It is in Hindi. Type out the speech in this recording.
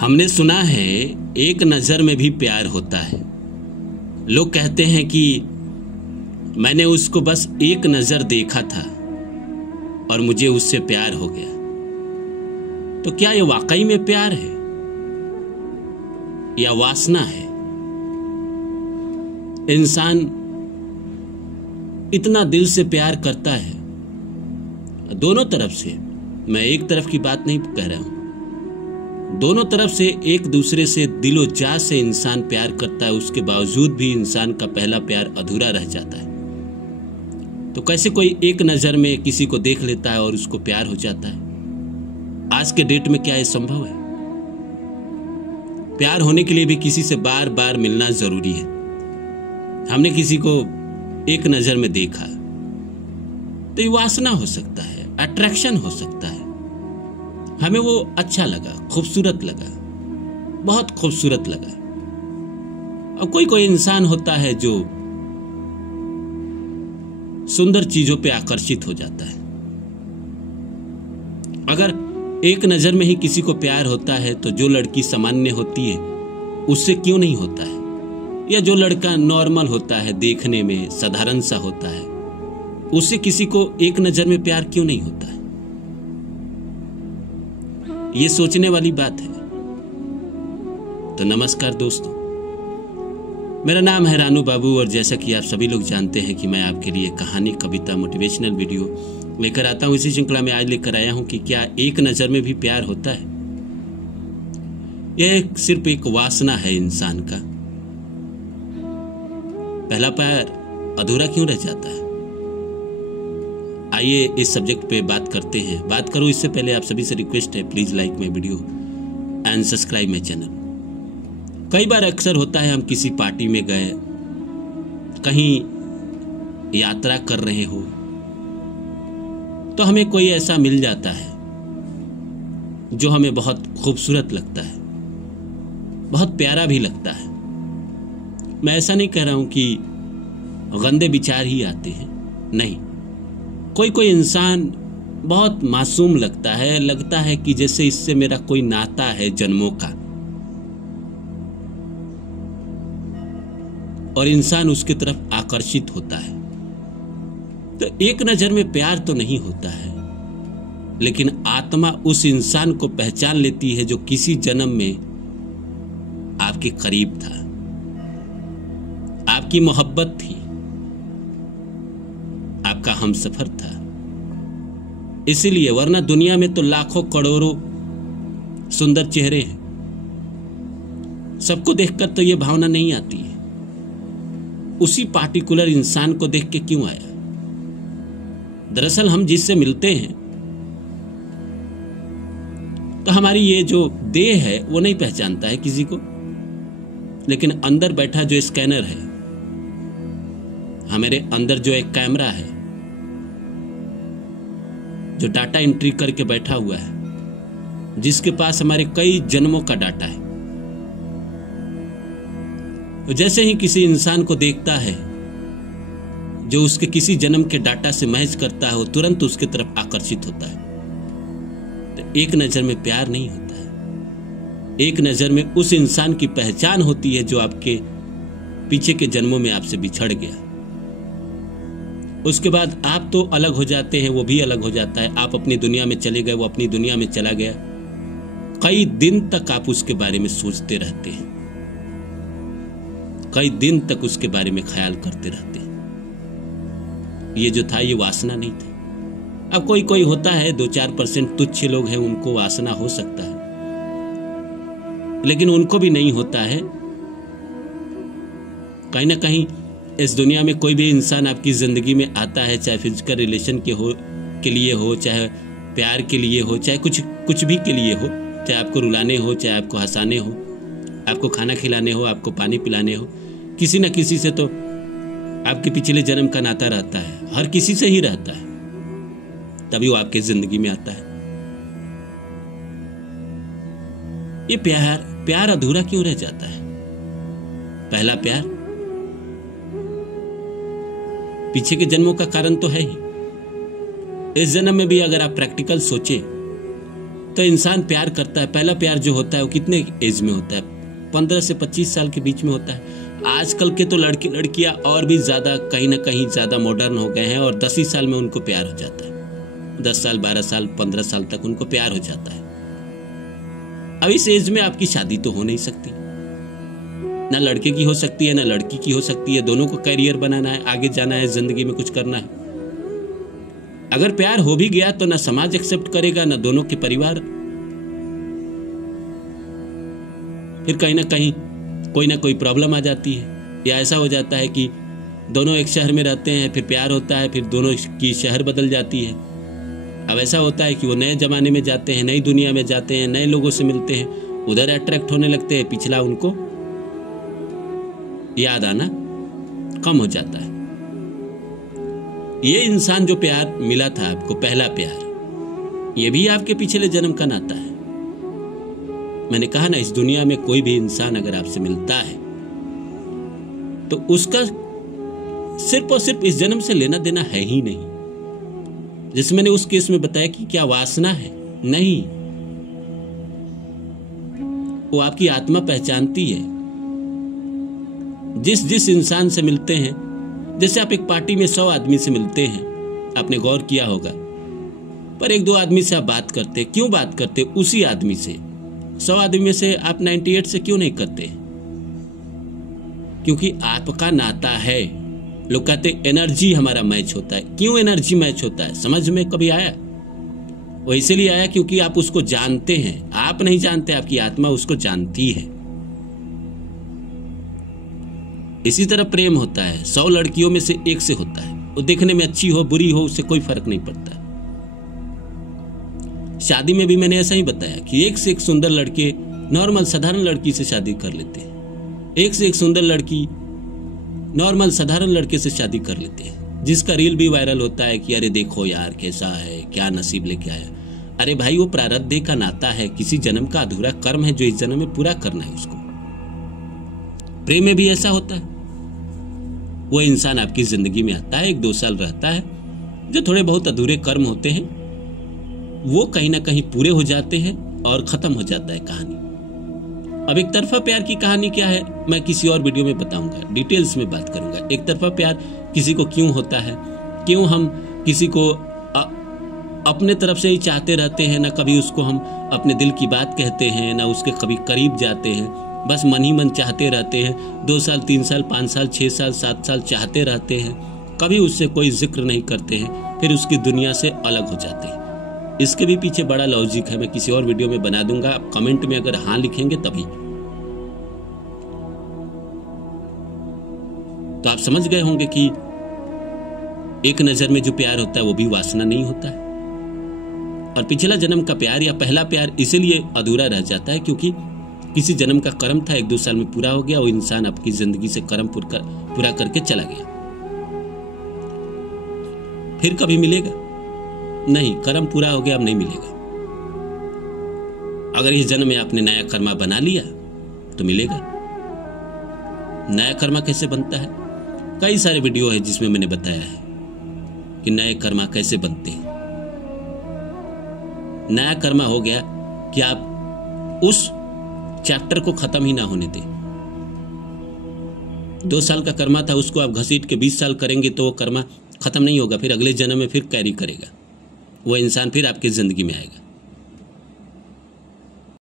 हमने सुना है एक नज़र में भी प्यार होता है। लोग कहते हैं कि मैंने उसको बस एक नज़र देखा था और मुझे उससे प्यार हो गया। तो क्या ये वाकई में प्यार है या वासना है? इंसान इतना दिल से प्यार करता है, दोनों तरफ से। मैं एक तरफ की बात नहीं कह रहा हूं, दोनों तरफ से एक दूसरे से दिलो जान से इंसान प्यार करता है। उसके बावजूद भी इंसान का पहला प्यार अधूरा रह जाता है। तो कैसे कोई एक नज़र में किसी को देख लेता है और उसको प्यार हो जाता है? आज के डेट में क्या ये संभव है? प्यार होने के लिए भी किसी से बार बार मिलना जरूरी है। हमने किसी को एक नज़र में देखा तो ये वासना हो सकता है, अट्रैक्शन हो सकता है। हमें वो अच्छा लगा, खूबसूरत लगा, बहुत खूबसूरत लगा। और कोई कोई इंसान होता है जो सुंदर चीजों पे आकर्षित हो जाता है। अगर एक नजर में ही किसी को प्यार होता है तो जो लड़की सामान्य होती है उससे क्यों नहीं होता है? या जो लड़का नॉर्मल होता है, देखने में साधारण सा होता है, उससे किसी को एक नजर में प्यार क्यों नहीं होता है? ये सोचने वाली बात है। तो नमस्कार दोस्तों, मेरा नाम है रानू बाबू और जैसा कि आप सभी लोग जानते हैं कि मैं आपके लिए कहानी, कविता, मोटिवेशनल वीडियो लेकर आता हूं। इसी श्रृंखला में आज लेकर आया हूं कि क्या एक नज़र में भी प्यार होता है? यह सिर्फ एक वासना है इंसान का। पहला प्यार अधूरा क्यों रह जाता है? आइए इस सब्जेक्ट पे बात करते हैं। बात करूं इससे पहले आप सभी से रिक्वेस्ट है, please like my video and subscribe my channel. कई बार अक्सर होता है हम किसी पार्टी में गए, कहीं यात्रा कर रहे हो, तो हमें कोई ऐसा मिल जाता है जो हमें बहुत खूबसूरत लगता है, बहुत प्यारा भी लगता है। मैं ऐसा नहीं कह रहा हूं कि गंदे विचार ही आते हैं, नहीं। कोई कोई इंसान बहुत मासूम लगता है कि जैसे इससे मेरा कोई नाता है जन्मों का, और इंसान उसकी तरफ आकर्षित होता है। तो एक नजर में प्यार तो नहीं होता है, लेकिन आत्मा उस इंसान को पहचान लेती है जो किसी जन्म में आपके करीब था, आपकी मोहब्बत थी, आपका हमसफर था। इसीलिए, वरना दुनिया में तो लाखों करोड़ों सुंदर चेहरे हैं, सबको देखकर तो ये भावना नहीं आती है। उसी पार्टिकुलर इंसान को देख के क्यों आया? दरअसल हम जिससे मिलते हैं तो हमारी ये जो देह है वो नहीं पहचानता है किसी को, लेकिन अंदर बैठा जो स्कैनर है, हमारे अंदर जो एक कैमरा है जो डाटा एंट्री करके बैठा हुआ है, जिसके पास हमारे कई जन्मों का डाटा है, तो जैसे ही किसी इंसान को देखता है जो उसके किसी जन्म के डाटा से मैच करता है, वो तुरंत उसके तरफ आकर्षित होता है। तो एक नजर में प्यार नहीं होता है। एक नजर में उस इंसान की पहचान होती है जो आपके पीछे के जन्मों में आपसे बिछड़ गया। उसके बाद आप तो अलग हो जाते हैं, वो भी अलग हो जाता है। आप अपनी दुनिया में चले गए, वो अपनी दुनिया में चला गया। कई दिन तक आप उसके बारे में सोचते रहते हैं, कई दिन तक उसके बारे में ख्याल करते रहते हैं। ये जो था ये वासना नहीं था। अब कोई कोई होता है, 2-4% तुच्छ लोग हैं, उनको वासना हो सकता है, लेकिन उनको भी नहीं होता है। कहीं ना कहीं इस दुनिया में कोई भी इंसान आपकी जिंदगी में आता है, चाहे फिजिकल रिलेशन के लिए हो, चाहे प्यार के लिए हो, चाहे कुछ भी के लिए हो, चाहे आपको रुलाने हो, चाहे आपको हंसाने हो, आपको खाना खिलाने हो, आपको पानी पिलाने हो, किसी न किसी से तो आपके पिछले जन्म का नाता रहता है। हर किसी से ही रहता है, तभी वो आपके जिंदगी में आता है। ये प्यार अधूरा क्यों रह जाता है? पहला प्यार पीछे के जन्मों का कारण तो है ही। इस जन्म में भी अगर आप प्रैक्टिकल सोचे तो इंसान प्यार करता है। पहला प्यार जो होता है वो कितने एज में होता है? 15 से 25 साल के बीच में होता है। आजकल के तो लड़के लड़कियां और भी ज़्यादा कहीं ना कहीं ज़्यादा मॉडर्न हो गए हैं और 10 ही साल में उनको प्यार हो जाता है। 10 साल, 12 साल, 15 साल तक उनको प्यार हो जाता है। अब इस एज में आपकी शादी तो हो नहीं सकती, ना लड़के की हो सकती है ना लड़की की हो सकती है। दोनों को करियर बनाना है, आगे जाना है, जिंदगी में कुछ करना है। अगर प्यार हो भी गया तो ना समाज एक्सेप्ट करेगा ना दोनों के परिवार। फिर कहीं ना कहीं कोई ना कोई प्रॉब्लम आ जाती है, या ऐसा हो जाता है कि दोनों एक शहर में रहते हैं, फिर प्यार होता है, फिर दोनों की शहर बदल जाती है। अब ऐसा होता है कि वो नए जमाने में जाते हैं, नई दुनिया में जाते हैं, नए लोगों से मिलते हैं, उधर अट्रैक्ट होने लगते हैं, पिछला उनको याद आना कम हो जाता है। ये इंसान जो प्यार मिला था आपको, पहला प्यार, ये भी आपके पिछले जन्म का नाता है। मैंने कहा ना, इस दुनिया में कोई भी इंसान अगर आपसे मिलता है तो उसका सिर्फ और सिर्फ इस जन्म से लेना देना है ही नहीं। जैसे मैंने उस केस में बताया कि क्या वासना है, नहीं, वो आपकी आत्मा पहचानती है। जिस इंसान से मिलते हैं, जैसे आप एक पार्टी में 100 आदमी से मिलते हैं, आपने गौर किया होगा, पर 1-2 आदमी से आप बात करते, क्यों बात करते? उसी आदमी से। 100 आदमी में से आप 98 से क्यों नहीं करते? क्योंकि आपका नाता है। लोग कहते एनर्जी हमारा मैच होता है। क्यों एनर्जी मैच होता है? समझ में कभी आया? वो इसीलिए आया क्योंकि आप उसको जानते हैं। आप नहीं जानते, आपकी आत्मा उसको जानती है। इसी तरह प्रेम होता है। 100 लड़कियों में से एक से होता है। वो देखने में अच्छी हो, बुरी हो, उससे कोई फर्क नहीं पड़ता। शादी में भी मैंने ऐसा ही बताया कि एक से एक सुंदर लड़के नॉर्मल साधारण लड़की से शादी कर लेते हैं। एक से एक सुंदर लड़की नॉर्मल साधारण लड़के से शादी कर लेते हैं, जिसका रील भी वायरल होता है कि अरे देखो यार कैसा है, क्या नसीब लेके आया। अरे भाई, वो प्रारब्ध का नाता है, किसी जन्म का अधूरा कर्म है जो इस जन्म में पूरा करना है उसको। प्रेम में भी ऐसा होता है। वो इंसान आपकी जिंदगी में आता है, 1-2 साल रहता है, जो थोड़े बहुत अधूरे कर्म होते हैं वो कहीं ना कहीं पूरे हो जाते हैं और खत्म हो जाता है कहानी। अब एक तरफा प्यार की कहानी क्या है, मैं किसी और वीडियो में बताऊंगा, डिटेल्स में बात करूंगा। एक तरफा प्यार किसी को क्यों होता है, क्यों हम किसी को अपने तरफ से ही चाहते रहते हैं, ना कभी उसको हम अपने दिल की बात कहते हैं, ना उसके कभी करीब जाते हैं, बस मन ही मन चाहते रहते हैं। 2 साल, 3 साल, 5 साल, 6 साल, 7 साल चाहते रहते हैं, कभी उससे कोई जिक्र नहीं करते हैं, फिर उसकी दुनिया से अलग हो जाते हैं। इसके भी पीछे बड़ा लॉजिक है, मैं किसी और वीडियो में बना दूंगा। आप कमेंट में अगर हाँ लिखेंगे तभी तो आप समझ गए होंगे कि एक नजर में जो प्यार होता है वो भी वासना नहीं होता है। और पिछला जन्म का प्यार या पहला प्यार इसीलिए अधूरा रह जाता है क्योंकि किसी जन्म का कर्म था, 1-2 साल में पूरा हो गया, वो इंसान आपकी जिंदगी से कर्म पूरा करके चला गया। फिर कभी मिलेगा नहीं, कर्म पूरा हो गया, अब नहीं मिलेगा। अगर इस जन्म में आपने नया कर्मा बना लिया तो मिलेगा। नया कर्मा कैसे बनता है? कई सारे वीडियो है जिसमें मैंने बताया है कि नए कर्मा कैसे बनते हैं। नया कर्मा हो गया कि आप उस चैप्टर को खत्म ही ना होने दें। 2 साल का कर्मा था, उसको आप घसीट के 20 साल करेंगे तो वो कर्मा खत्म नहीं होगा, फिर अगले जन्म में फिर कैरी करेगा, वो इंसान फिर आपकी जिंदगी में आएगा।